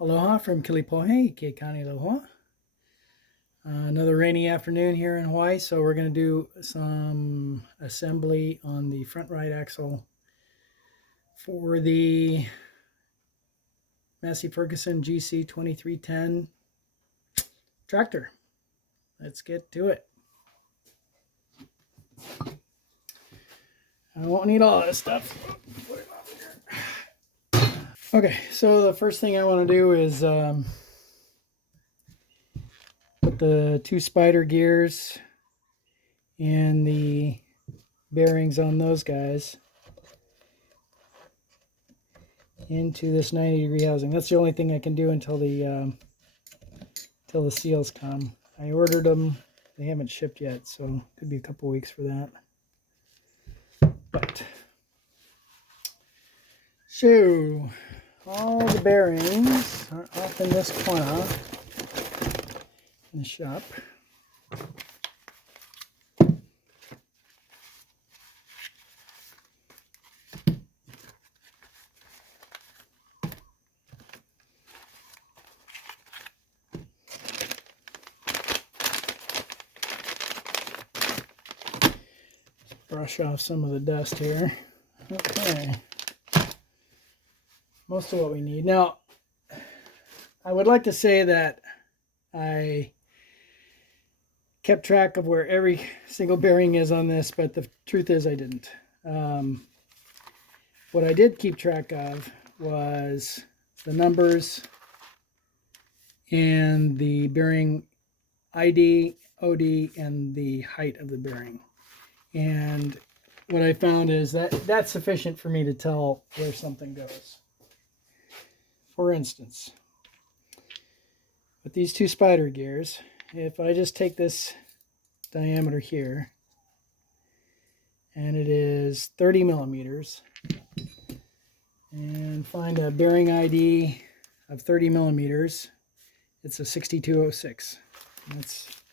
Aloha from Kilipohe, Kei Kani Aloha. Another rainy afternoon here in Hawaii, so we're going to do some assembly on the front right axle for the Massey Ferguson GC2310 tractor. Let's get to it. I won't need all this stuff. Put it over here. Okay, so the first thing I want to do is put the two spider gears and the bearings on those guys into this 90-degree housing. That's the only thing I can do until the seals come. I ordered them. They haven't shipped yet, so could be a couple weeks for that. But so all the bearings are up in this corner in the shop. Brush off some of the dust here. Okay. Most of what we need. Now, I would like to say that I kept track of where every single bearing is on this, but the truth is I didn't. What I did keep track of was the numbers and the bearing ID, OD, and the height of the bearing. And what I found is that that's sufficient for me to tell where something goes. For instance, with these two spider gears, if I just take this diameter here, and it is 30 millimeters, and find a bearing ID of 30 millimeters, it's a 6206.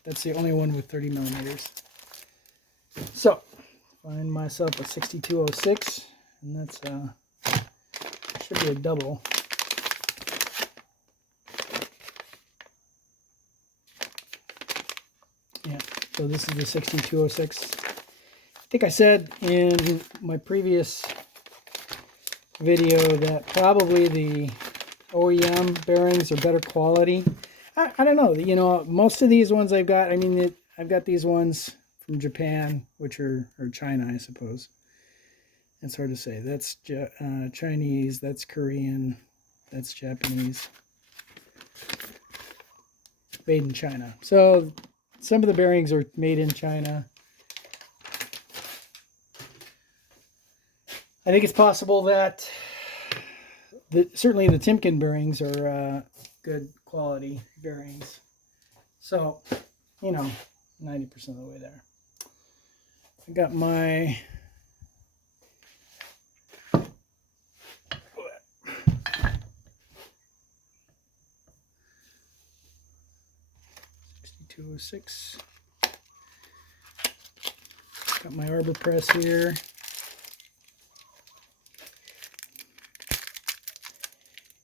That's the only one with 30 millimeters. So, find myself a 6206, and that's should be a double. Yeah, so this is the 6206. I think I said in my previous video that probably the OEM bearings are better quality. I don't know. You know, most of these ones I've got, I mean, I've got these ones from Japan, which are or China, I suppose. It's hard to say. That's Chinese, that's Korean, that's Japanese. Made in China. So some of the bearings are made in China. I think it's possible that certainly the Timken bearings are good quality bearings. So, you know, 90% of the way there. I got my .6206. Got my arbor press here.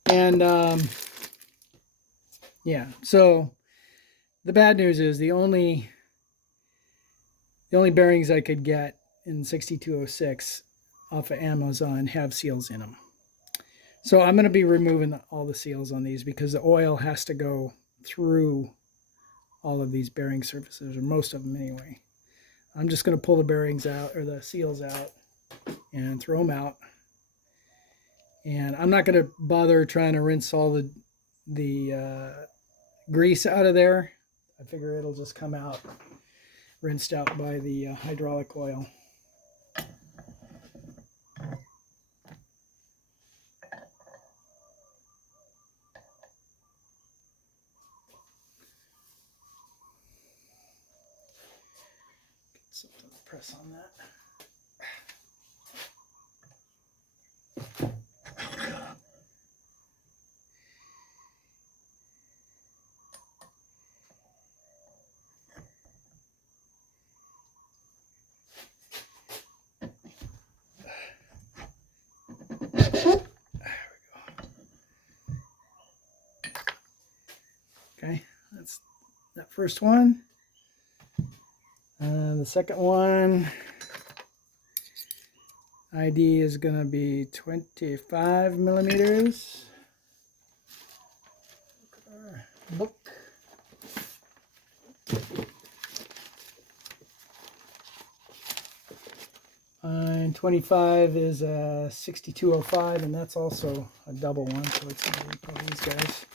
And yeah, so the bad news is the only bearings I could get in 6206 off of Amazon have seals in them. So I'm going to be removing all the seals on these because the oil has to go through all of these bearing surfaces, or most of them anyway. I'm just going to pull the bearings out, or the seals out, and throw them out. And I'm not going to bother trying to rinse all the grease out of there. I figure it'll just come out rinsed out by the hydraulic oil. Get something to press on that. Okay, that's that first one. The second one, ID is going to be 25 millimeters. Book. And 25 is a 6205, and that's also a double one, so it's going to be probably these guys.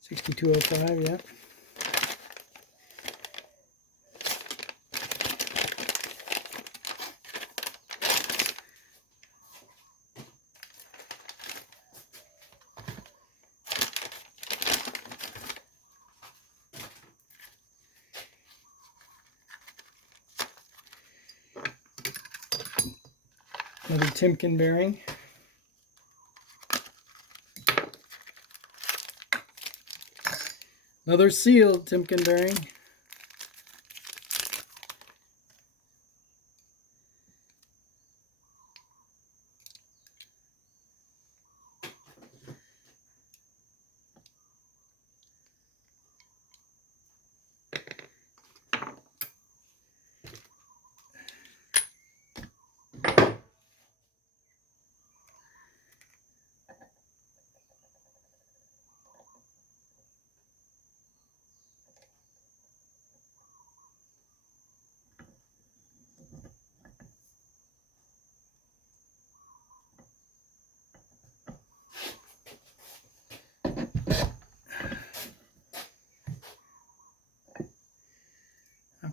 6205, yeah. Another Timken bearing. Another sealed Timken bearing.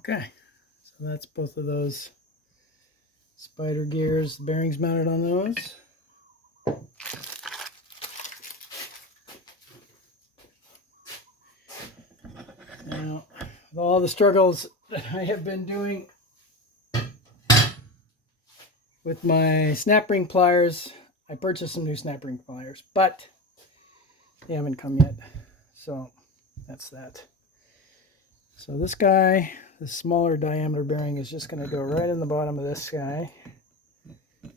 Okay, so that's both of those spider gears, the bearings mounted on those. Now, with all the struggles that I have been doing with my snap ring pliers, I purchased some new snap ring pliers, but they haven't come yet, so that's that. So this guy, the smaller diameter bearing, is just going to go right in the bottom of this guy and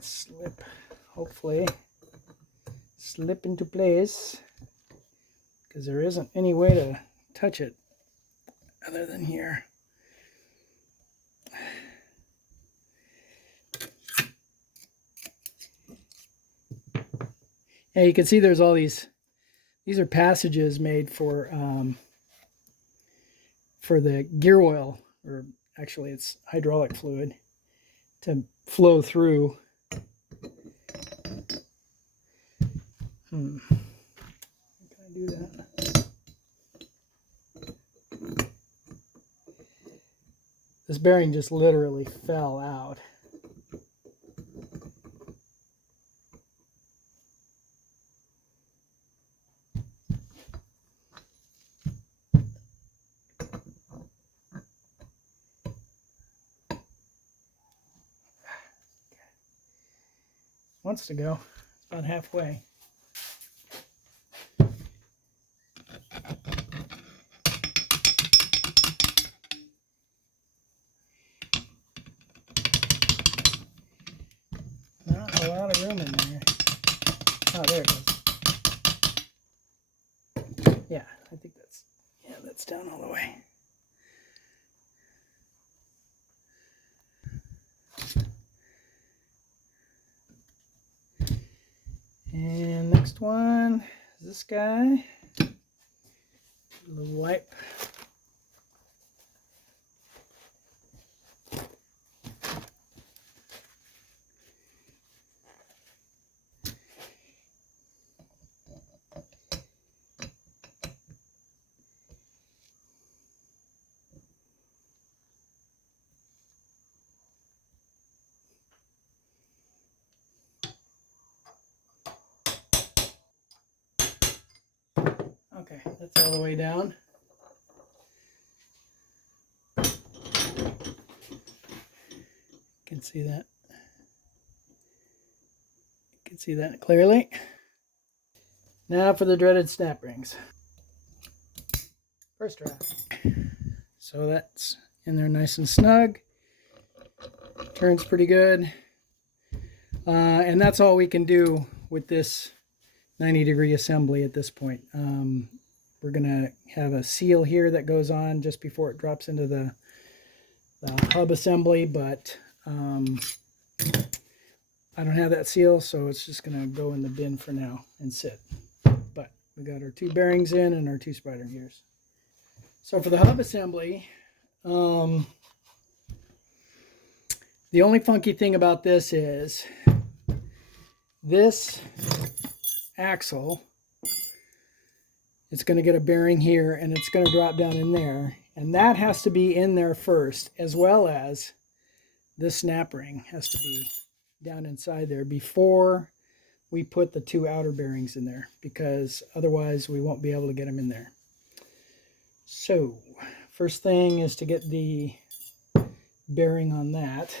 slip, hopefully, slip into place, because there isn't any way to touch it other than here. Yeah, you can see there's all these are passages made for the gear oil, or actually it's hydraulic fluid, to flow through. Can I do that? This bearing just literally fell out. Wants to go. It's about halfway. Not a lot of room in there. Oh, there it goes. Yeah, I think that's down all the way. And next one is this guy. A little wipe. Okay, that's all the way down. You can see that. You can see that clearly. Now for the dreaded snap rings. First try. So that's in there nice and snug. Turns pretty good. And that's all we can do with this 90-degree assembly at this point. we're going to have a seal here that goes on just before it drops into the hub assembly, but I don't have that seal, so it's just going to go in the bin for now and sit. But we got our 2 bearings in and our 2 spider gears. So for the hub assembly, the only funky thing about this is this axle, it's going to get a bearing here and it's going to drop down in there, and that has to be in there first, as well as this snap ring has to be down inside there before we put the 2 outer bearings in there, because otherwise we won't be able to get them in there. So first thing is to get the bearing on that.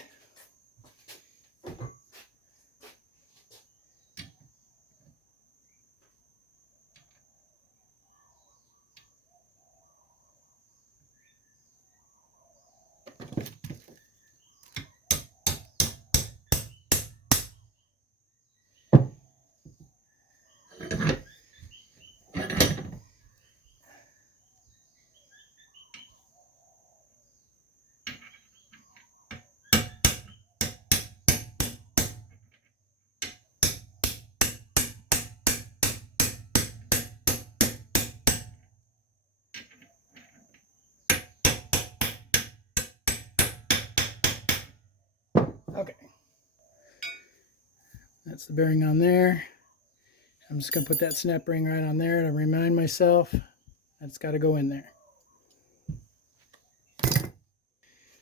Okay, that's the bearing on there. I'm just going to put that snap ring right on there to remind myself that's got to go in there.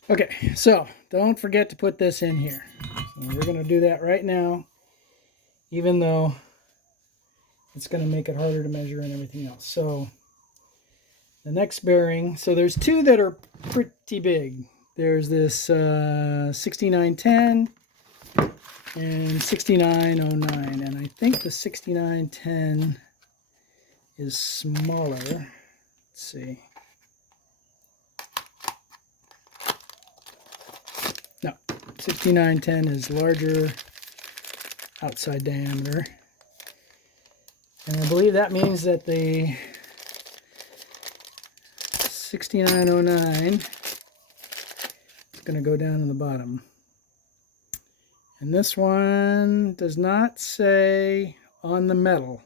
Okay, so don't forget to put this in here. So we're going to do that right now, even though it's going to make it harder to measure and everything else. So the next bearing, so there's 2 that are pretty big. There's this 6910 and 6909, and I think the 6910 is smaller. Let's see. No, 6910 is larger outside diameter, and I believe that means that the 6909 is going to go down in the bottom. And this one does not say on the metal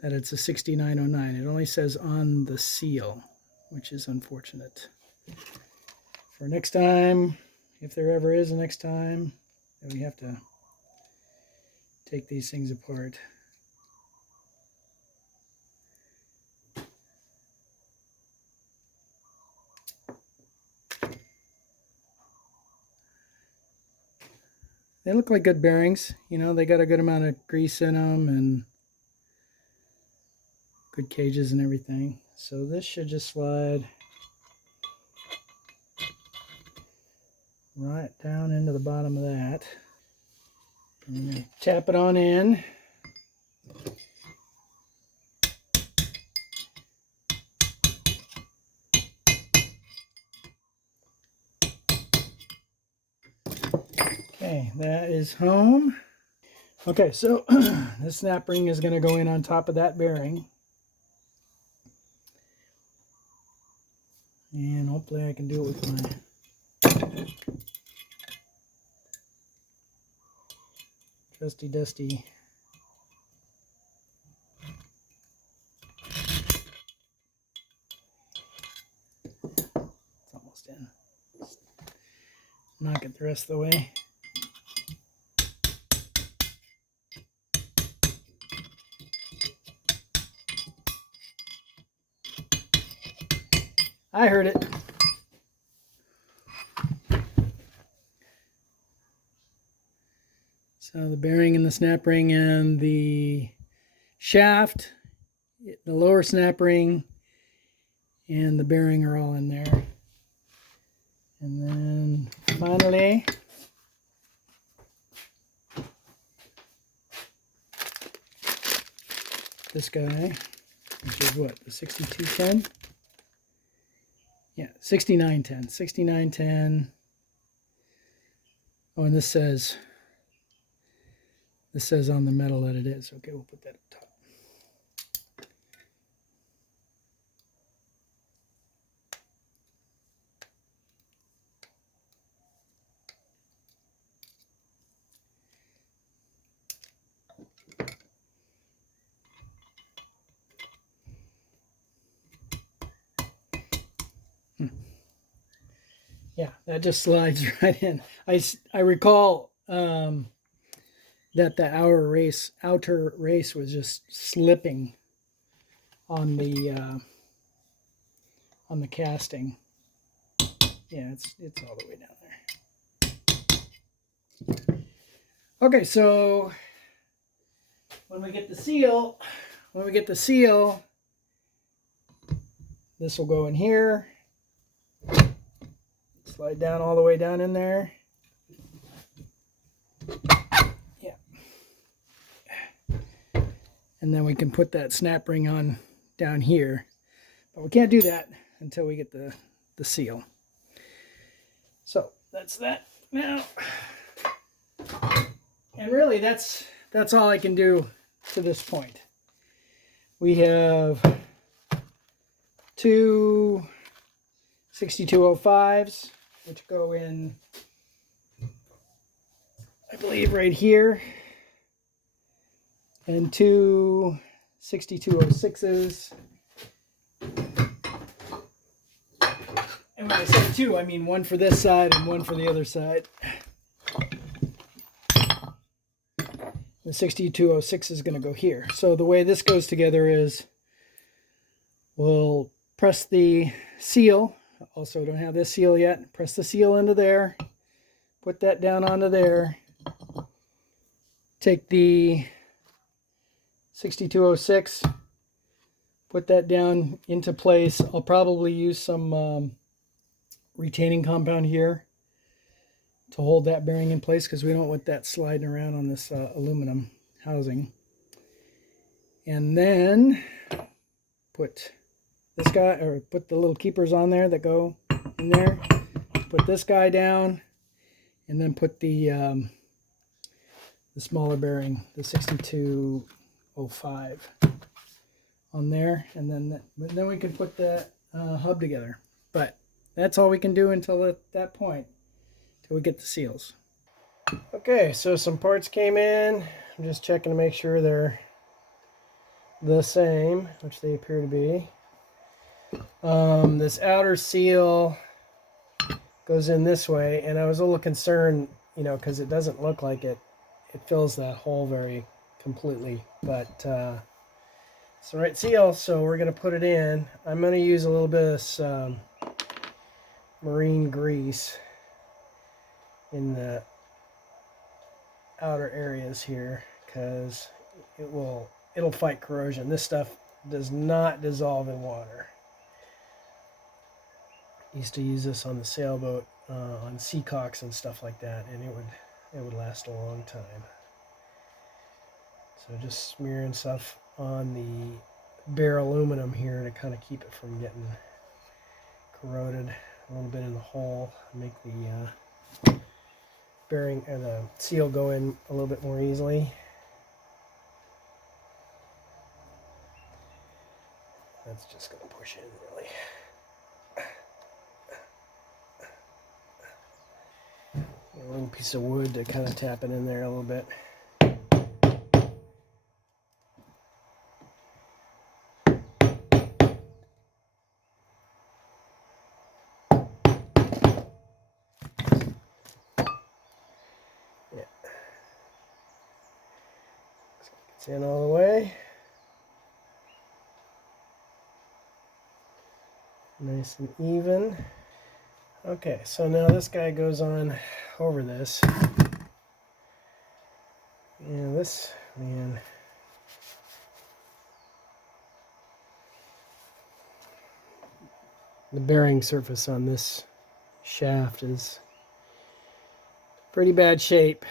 that it's a 6909. It only says on the seal, which is unfortunate. For next time, if there ever is a next time, then we have to take these things apart. They look like good bearings. You know, they got a good amount of grease in them and good cages and everything. So this should just slide right down into the bottom of that. And then tap it on in. Okay, that is home. Okay, so this snap ring is going to go in on top of that bearing. And hopefully I can do it with my trusty dusty it's almost in. Knock it the rest of the way. I heard it. So the bearing and the snap ring and the shaft, the lower snap ring, and the bearing are all in there. And then finally, this guy, which is what, the 6210? Yeah, 6910. 6910. Oh, and this says on the metal that it is. Okay, we'll put that up top. Yeah, that just slides right in. I recall that the outer race was just slipping on the casting. Yeah, it's all the way down there. Okay, so when we get the seal, this will go in here. Slide down all the way down in there. Yeah. And then we can put that snap ring on down here. But we can't do that until we get the seal. So that's that now. And really that's all I can do to this point. We have two 6205s, which go in, I believe, right here, and two 6206s. And when I say two, I mean one for this side and one for the other side. The 6206 is going to go here. So the way this goes together is we'll press the seal. Also don't have this seal yet. Press the seal into there. Put that down onto there. Take the 6206. Put that down into place. I'll probably use some retaining compound here to hold that bearing in place because we don't want that sliding around on this aluminum housing. And then put this guy, or put the little keepers on there that go in there. Put this guy down, and then put the smaller bearing, the 6205, on there, and then we can put that hub together. But that's all we can do until that point, till we get the seals. Okay, so some parts came in. I'm just checking to make sure they're the same, which they appear to be. This outer seal goes in this way, and I was a little concerned, because it doesn't look like it fills that hole very completely, but it's the right seal, so we're going to put it in. I'm going to use a little bit of this marine grease in the outer areas here, because it'll fight corrosion. This stuff does not dissolve in water. Used to use this on the sailboat, on seacocks and stuff like that, and it would last a long time. So just smearing stuff on the bare aluminum here to kind of keep it from getting corroded a little bit in the hole, make the bearing or the seal go in a little bit more easily. That's just going to push in really. A little piece of wood to kind of tap it in there a little bit. Yeah. It's in all the way. Nice and even. Okay, so now this guy goes on over this. And this, man, the bearing surface on this shaft is pretty bad shape.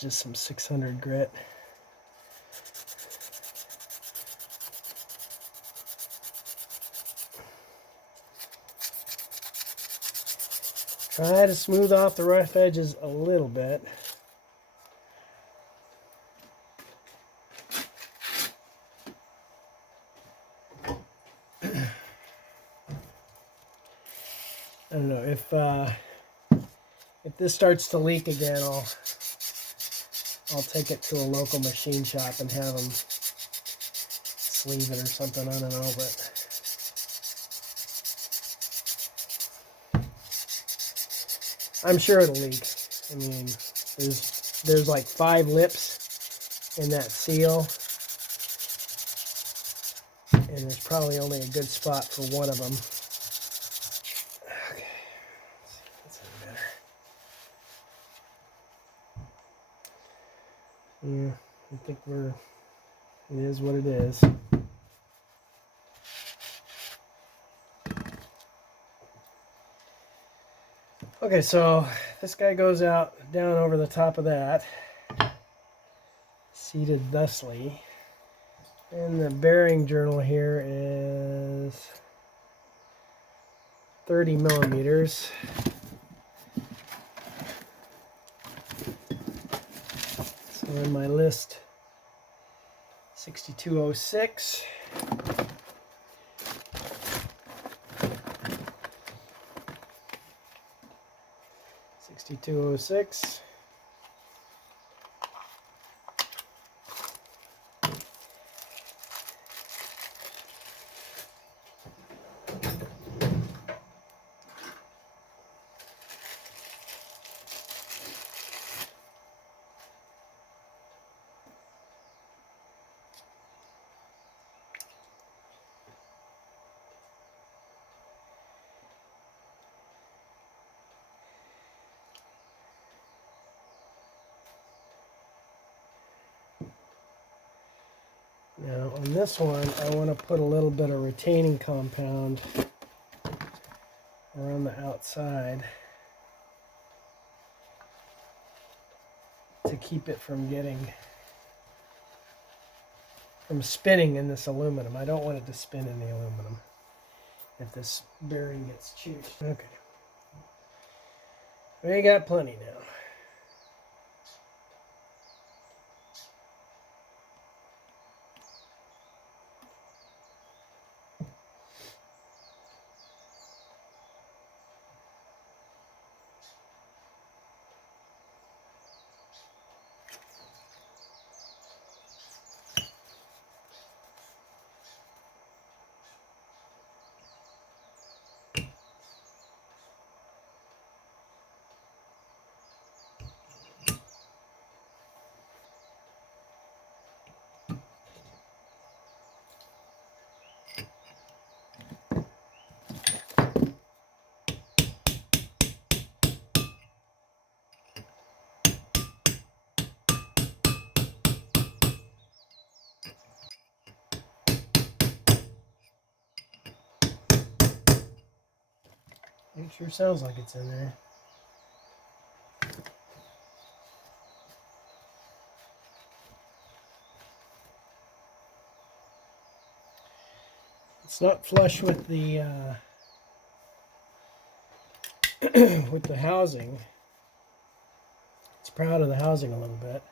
Just some 600 grit. Try to smooth off the rough edges a little bit. don't know if this starts to leak again, I'll take it to a local machine shop and have them sleeve it or something. I don't know, but I'm sure it'll leak. I mean, there's like 5 lips in that seal, and there's probably only a good spot for one of them. Okay, that's better. Yeah, I think it is what it is. Okay, so this guy goes out down over the top of that, seated thusly. And the bearing journal here is 30 millimeters. So in my list, 6206. 6206. Now on this one, I want to put a little bit of retaining compound around the outside to keep it from spinning in this aluminum. I don't want it to spin in the aluminum if this bearing gets chewed. Okay. We got plenty now. It sure sounds like it's in there. It's not flush with the with the housing. It's proud of the housing a little bit,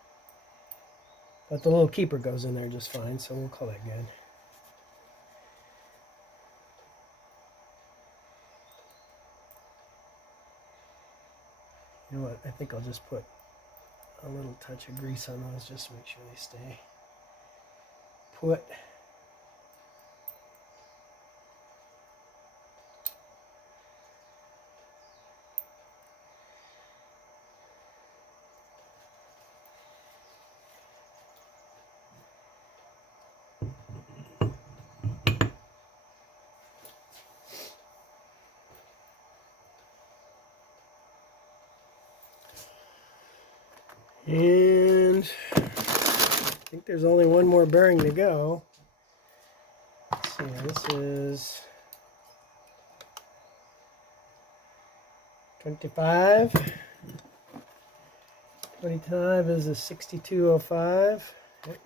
but the little keeper goes in there just fine, so we'll call that good. You know what? I think I'll just put a little touch of grease on those just to make sure they stay put. And I think there's only one more bearing to go. Let's see, this is 25. 25 is a 6205. Okay.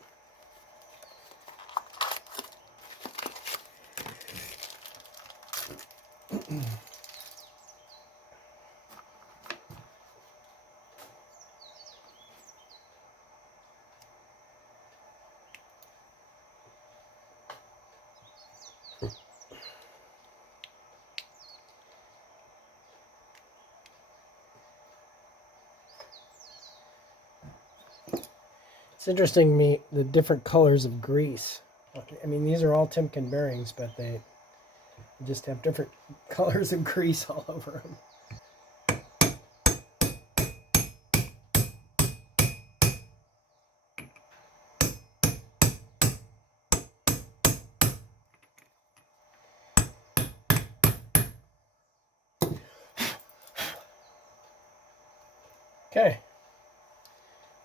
It's interesting to me, the different colors of grease. I mean, these are all Timken bearings, but they just have different colors of grease all over them. Okay,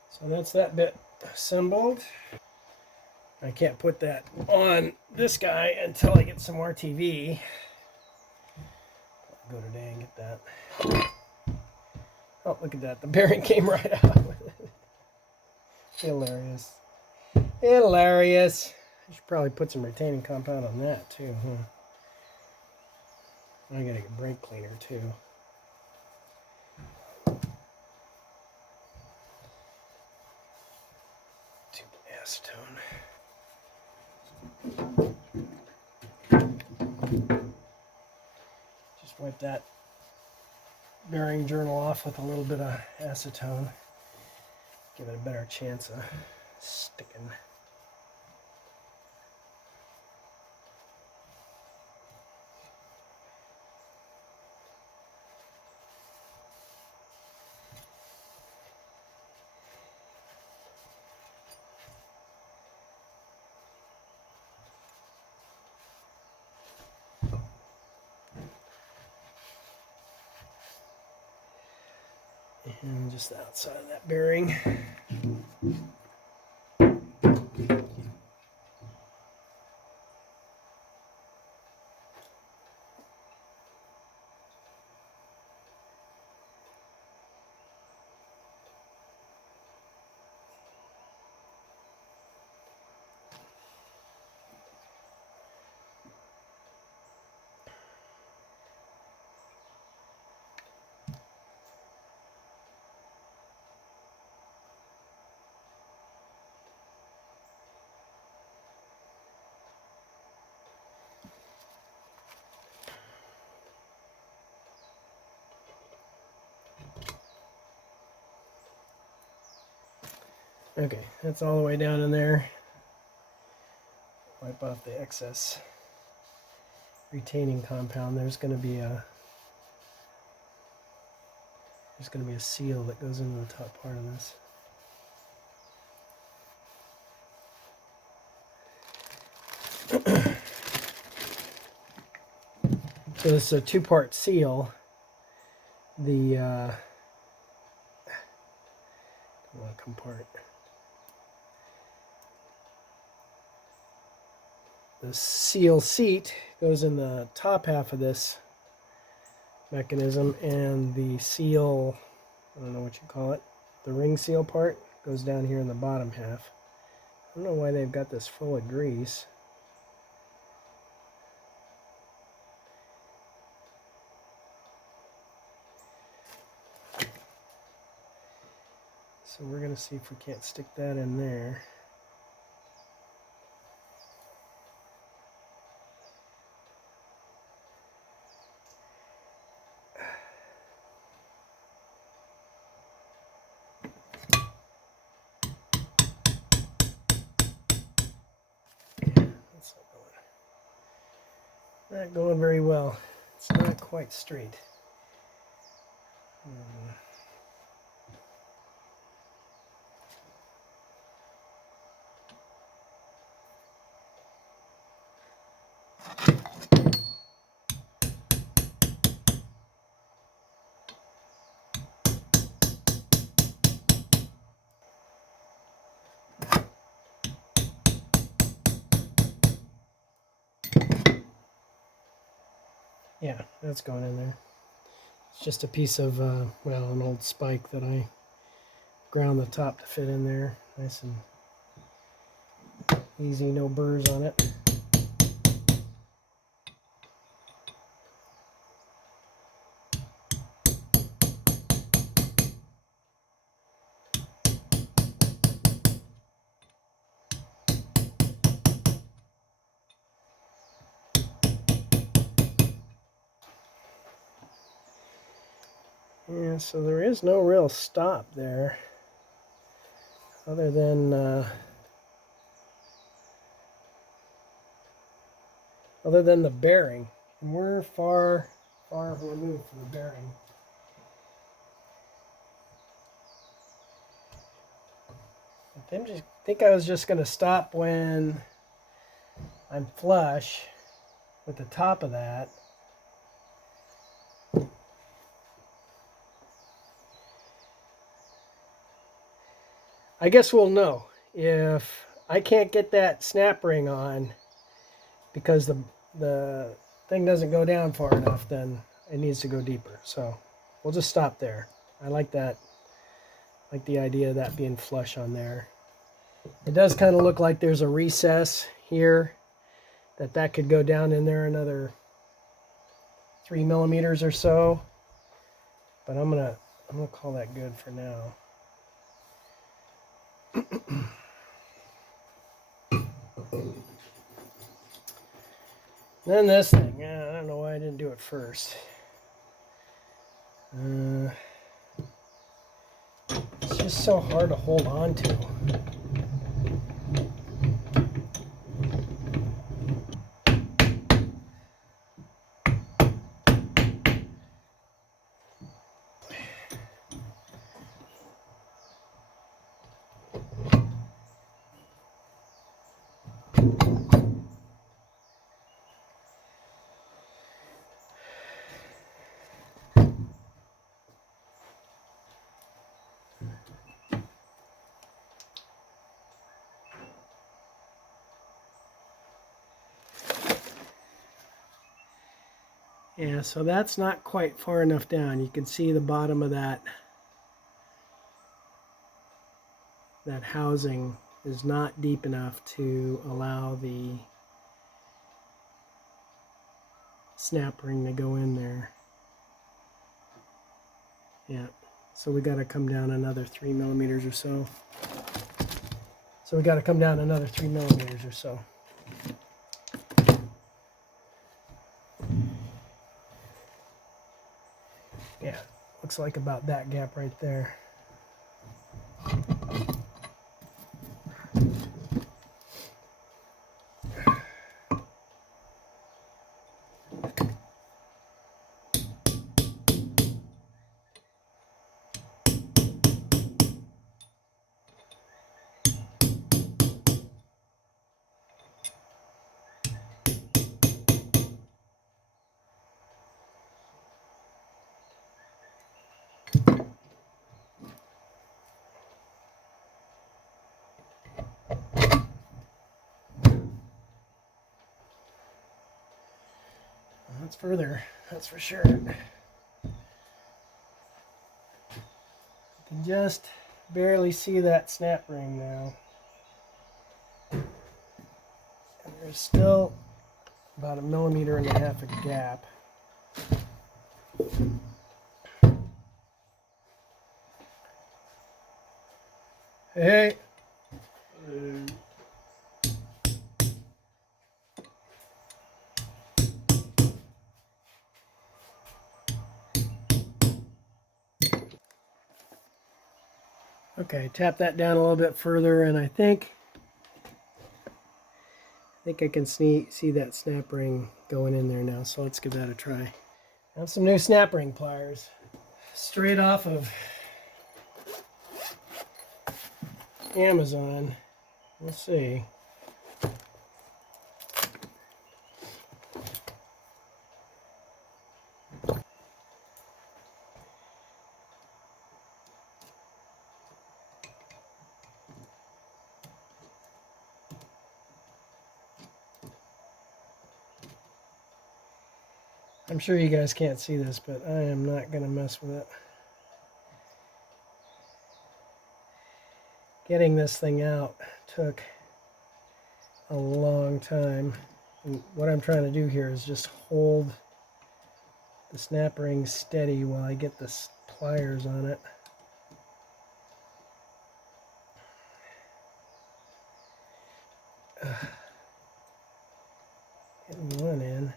so that's that bit assembled. I can't put that on this guy until I get some more TV. I'll go today and get that. Oh, look at that. The bearing came right out. Hilarious. Hilarious. I should probably put some retaining compound on that too, huh? I gotta get brake cleaner too. Acetone. Just wipe that bearing journal off with a little bit of acetone. Give it a better chance of sticking. And just the outside of that bearing. Okay, that's all the way down in there. Wipe off the excess retaining compound. There's going to be a seal that goes into the top part of this. So this is a two-part seal. The will come apart. The seal seat goes in the top half of this mechanism, and the seal, I don't know what you call it, the ring seal part goes down here in the bottom half. I don't know why they've got this full of grease. So we're going to see if we can't stick that in there. Not going very well. It's not quite straight. Yeah, that's going in there. It's just a piece of, well, an old spike that I ground the top to fit in there. Nice and easy, no burrs on it. Yeah, so there is no real stop there. other than the bearing. And we're far removed from the bearing. I think I was just going to stop when I'm flush with the top of that. I guess we'll know. If I can't get that snap ring on because the thing doesn't go down far enough, then it needs to go deeper. So we'll just stop there. I like that. Like the idea of that being flush on there. It does kind of look like there's a recess here that could go down in there another 3 millimeters or so. But I'm gonna call that good for now. Then this thing, I don't know why I didn't do it first. It's just so hard to hold on to. Yeah, so that's not quite far enough down. You can see the bottom of that housing is not deep enough to allow the snap ring to go in there. Yeah, so we got to come down another 3 millimeters or so. Yeah, looks like about that gap right there. That's further, that's for sure. You can just barely see that snap ring now. And there's still about 1.5 millimeters of gap. Hey. Okay, tap that down a little bit further, and I think I can see that snap ring going in there now. So let's give that a try. I have some new snap ring pliers, straight off of Amazon. Let's see. I'm sure you guys can't see this, but I am not going to mess with it. Getting this thing out took a long time. And what I'm trying to do here is just hold the snap ring steady while I get the pliers on it. Getting one in.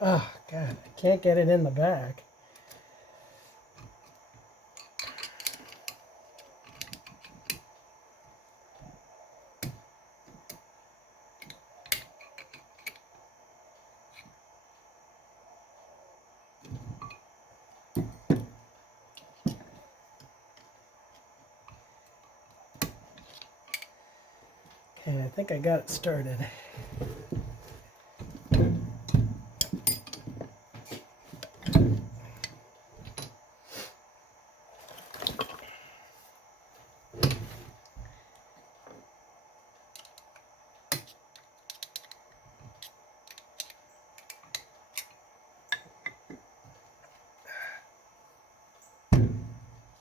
Oh, God, I can't get it in the back. Okay, I think I got it started.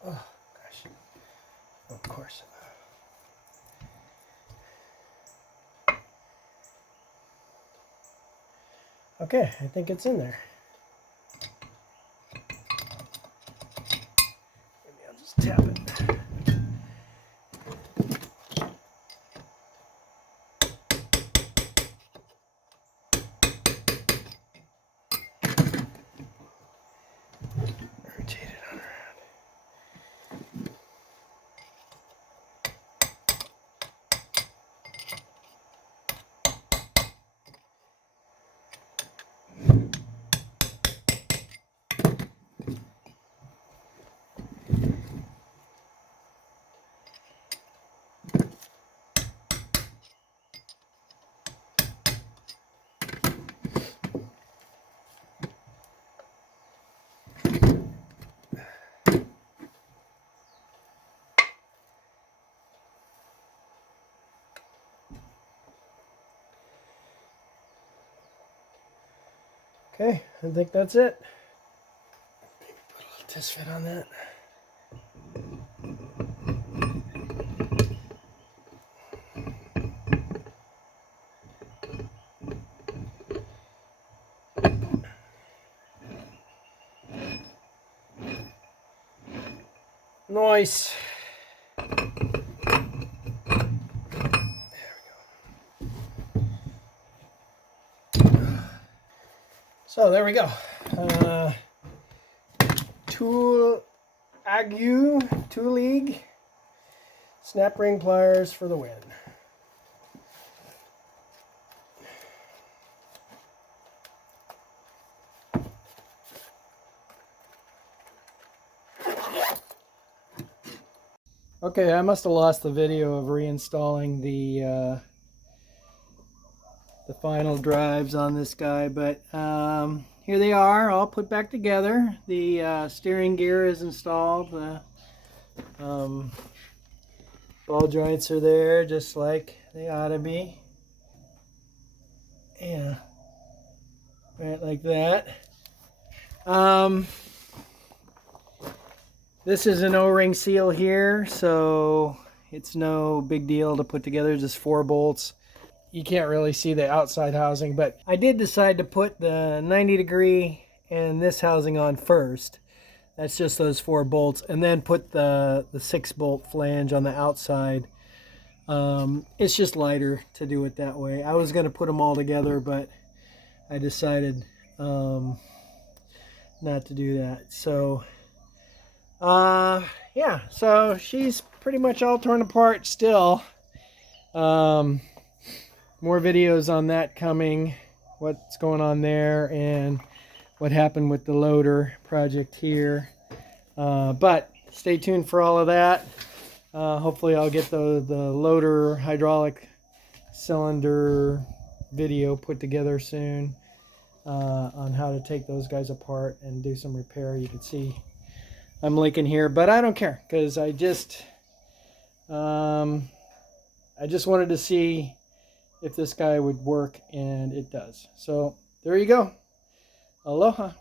Oh, gosh. Of course. Okay, I think it's in there. Maybe I'll just tap it. Rotate it on around. Okay, I think that's it. Maybe put a little test fit on that. Nice. So there we go. Tool League snap ring pliers for the win. Okay, I must have lost the video of reinstalling the final drives on this guy, but here they are, all put back together. The steering gear is installed. The ball joints are there, just like they ought to be. Yeah, right like that. This is an O-ring seal here, so it's no big deal to put together, just 4 bolts. You can't really see the outside housing, but I did decide to put the 90-degree and this housing on first. That's just those 4 bolts, and then put the 6-bolt flange on the outside. It's just lighter to do it that way. I was going to put them all together, but I decided not to do that. So yeah, so she's pretty much all torn apart still. More videos on that coming, what's going on there and what happened with the loader project here. But stay tuned for all of that. Hopefully I'll get the loader hydraulic cylinder video put together soon on how to take those guys apart and do some repair. You can see I'm linking here, but I don't care because I just wanted to see if this guy would work, and it does. So there you go. Aloha.